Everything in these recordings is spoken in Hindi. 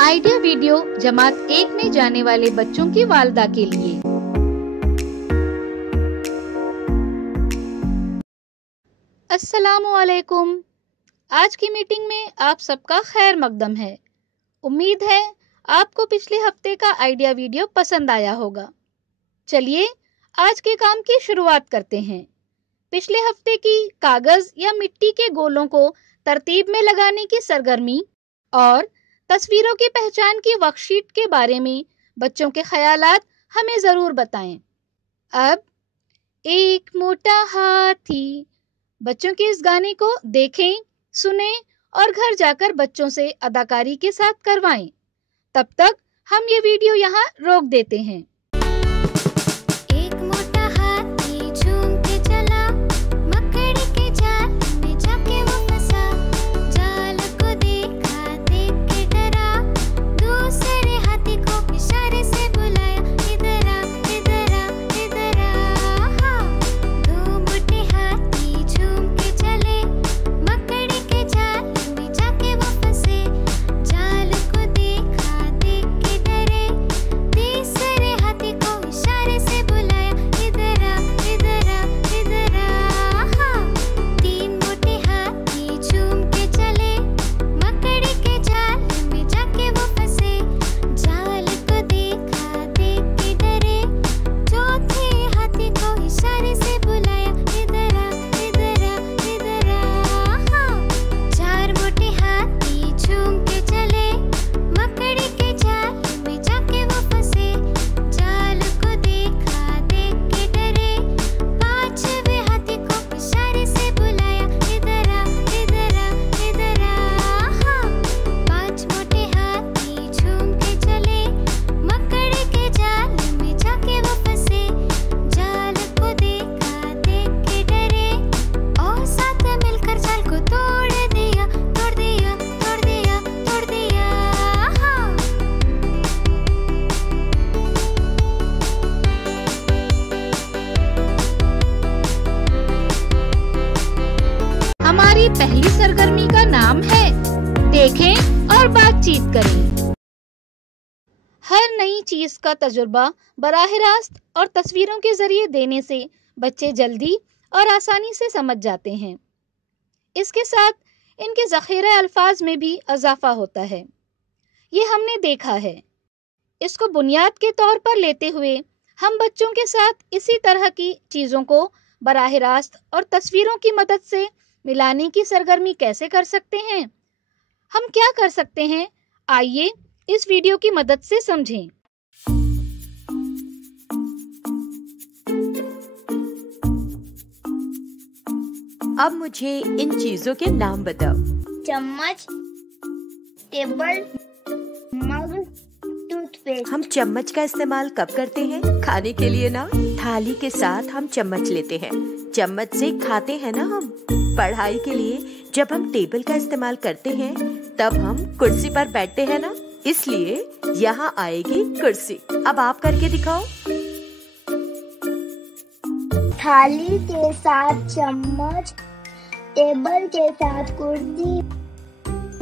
आइडिया वीडियो जमात 1 में जाने वाले बच्चों की वालदा के लिए। अस्सलामुअलैकुम। आज की मीटिंग में आप सबका खैर मकदम है। उम्मीद है आपको पिछले हफ्ते का आइडिया वीडियो पसंद आया होगा। चलिए आज के काम की शुरुआत करते हैं। पिछले हफ्ते की कागज या मिट्टी के गोलों को तरतीब में लगाने की सरगर्मी और तस्वीरों की पहचान की वर्कशीट के बारे में बच्चों के ख्यालात हमें जरूर बताएं। अब एक मोटा हाथी, बच्चों के इस गाने को देखें, सुने और घर जाकर बच्चों से अदाकारी के साथ करवाएं। तब तक हम ये वीडियो यहाँ रोक देते हैं। हमारी पहली सरगर्मी का नाम है देखें और बातचीत करें। हर नई चीज का तजुर्बा बराह रास्त और तस्वीरों के जरिए देने से बच्चे जल्दी और आसानी से समझ जाते हैं। इसके साथ इनके ज़ख़ीरा अल्फाज में भी इजाफा होता है। ये हमने देखा है। इसको बुनियाद के तौर पर लेते हुए हम बच्चों के साथ इसी तरह की चीज़ों को बराह रास्त और तस्वीरों की मदद से मिलाने की सरगर्मी कैसे कर सकते हैं? हम क्या कर सकते हैं? आइए इस वीडियो की मदद से समझें। अब मुझे इन चीजों के नाम बताओ। चम्मच, टेबल, मग, टूथपेस्ट। हम चम्मच का इस्तेमाल कब करते हैं? खाने के लिए ना। थाली के साथ हम चम्मच लेते हैं, चम्मच से खाते हैं ना हम। पढ़ाई के लिए जब हम टेबल का इस्तेमाल करते हैं तब हम कुर्सी पर बैठते हैं ना, इसलिए यहाँ आएगी कुर्सी। अब आप करके दिखाओ। थाली के साथ चम्मच, टेबल के साथ कुर्सी,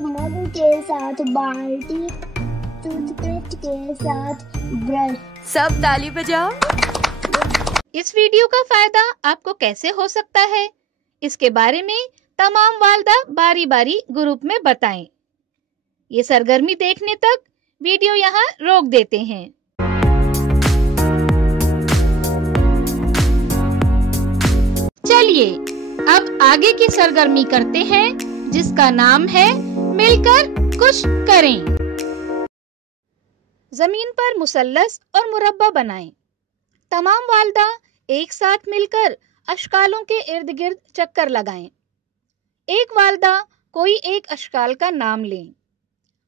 मग के साथ बाल्टी, टूथपेस्ट के साथ ब्रश। सब ताली बजाओ। इस वीडियो का फायदा आपको कैसे हो सकता है, इसके बारे में तमाम वालदा बारी बारी ग्रुप में बताएं। ये सरगर्मी देखने तक वीडियो यहाँ रोक देते हैं। चलिए अब आगे की सरगर्मी करते हैं जिसका नाम है मिलकर कुछ करें। जमीन पर मुसल्लस और मुरब्बा बनाएं। तमाम वालदा एक साथ मिलकर अशकालों के इर्द गिर्द चक्कर लगाएं। एक वालदा कोई एक अशकाल का नाम लें।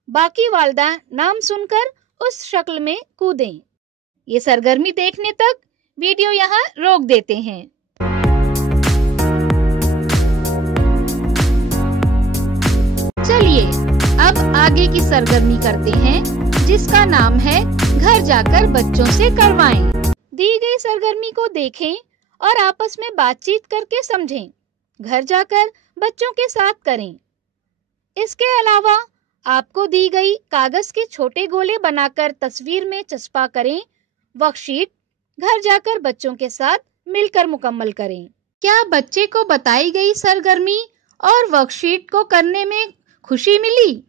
बाकी वालदा नाम सुनकर उस शक्ल में कूदें। ये सरगर्मी देखने तक वीडियो यहाँ रोक देते हैं। चलिए अब आगे की सरगर्मी करते हैं जिसका नाम है घर जाकर बच्चों से करवाएं। दी गई सरगर्मी को देखें और आपस में बातचीत करके समझें। घर जाकर बच्चों के साथ करें। इसके अलावा आपको दी गई कागज के छोटे गोले बनाकर तस्वीर में चस्पा करें। वर्कशीट घर जाकर बच्चों के साथ मिलकर मुकम्मल करें। क्या बच्चे को बताई गई सरगर्मी और वर्कशीट को करने में खुशी मिली?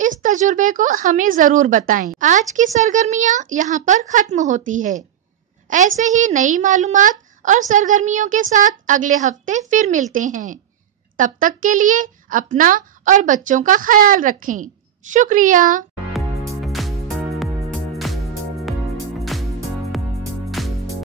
इस तजुर्बे को हमें जरूर बताएं। आज की सरगर्मियां यहाँ पर खत्म होती है। ऐसे ही नई मालूमात और सरगर्मियों के साथ अगले हफ्ते फिर मिलते हैं। तब तक के लिए अपना और बच्चों का ख्याल रखें। शुक्रिया।